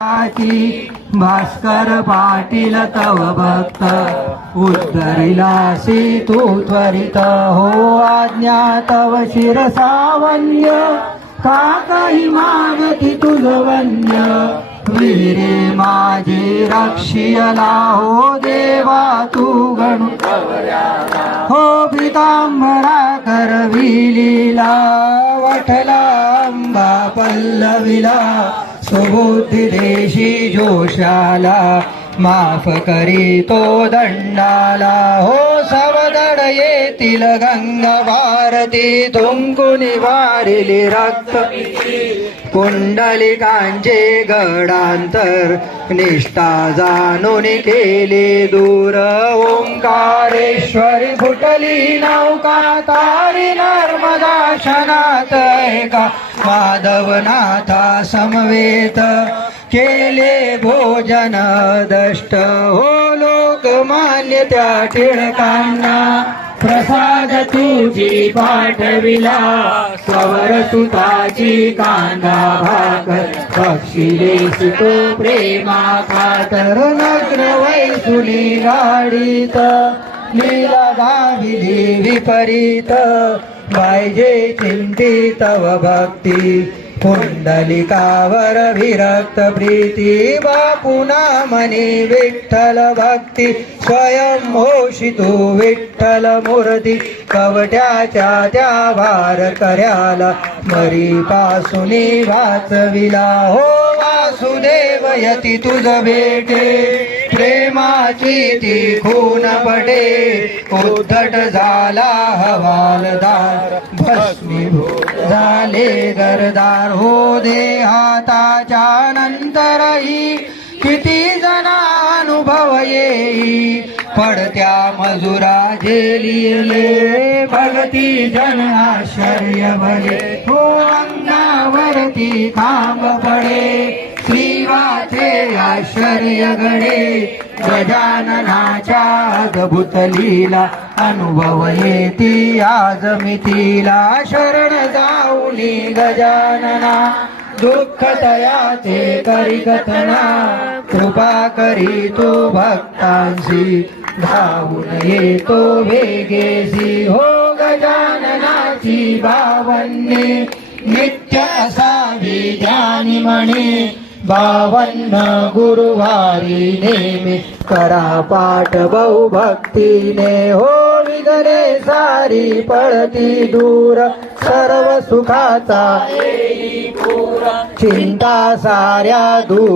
भास्कर पाटील तव भक्त उद्धरिलासी तू त्वरित हो आज्ञा तव शिरसावन्य का काही मागती तुझ वन्य वीरे माझे रक्षियला हो देवा तू गणू हो पितांबरा करविलीला वठला अंबा पल्लविला सुबुद्धी देशी जोशाला माफ करी तो दंडाला हो सवदड येतील गंगा भारती तुमकुनी वारिली रक्त कुंडलिकांचे गडांतर निष्ठा जाणून केले दूर ओंकारेश्वरी फुटली नौका तारी नर्मदा शनात एका माधवनाथा समवेत केले भोजन दष्ट हो लोकमान्य त्या टिळकांना प्रसाद तुझी पाठविला स्ववर सुताची कांदा भाकर पक्षिलेस तो प्रेमा खातर नग्न वैसुली गाडीत लीला दाविली विपरीत पाहिजे चिंती तव भक्ती कुंडलिकावर विरक्त प्रीती बापुना मनी विठ्ठल भक्ती स्वयं होशी तू विठ्ठल मूर्ती कवट्याच्या त्या भार कर्याला मरी पासूनी वाचविला हो वासुदेव यती तुझ भेटे प्रेमाची ती खून पडे उद्धट झाला हवालदार भस्मीभूत झाले गरदार हो देहाताच्या नंतरही किती जना अनुभव येई पडत्या मजुरा झेलिले भगती जन आश्चर्य भले हो अंगावरती खांब पडे श्रीवाचे आश्चर्य घडे गजाननाच्या अद्भुत लीला अनुभव येती आज मितीला शरण जाऊनी गजानना दुःख तयाचे करी कथना कृपा करी तो भक्तांशी धावून येतो वेगेसी हो गजाननाची बावन्ने नित्य असावी ध्यानी म्हणे 52 गुरुवारी नेहमी करा पाठ बहु भक्तीने हो विगले सारी पळती दूर सर्व सुखाचा चिंता साऱ्या दूर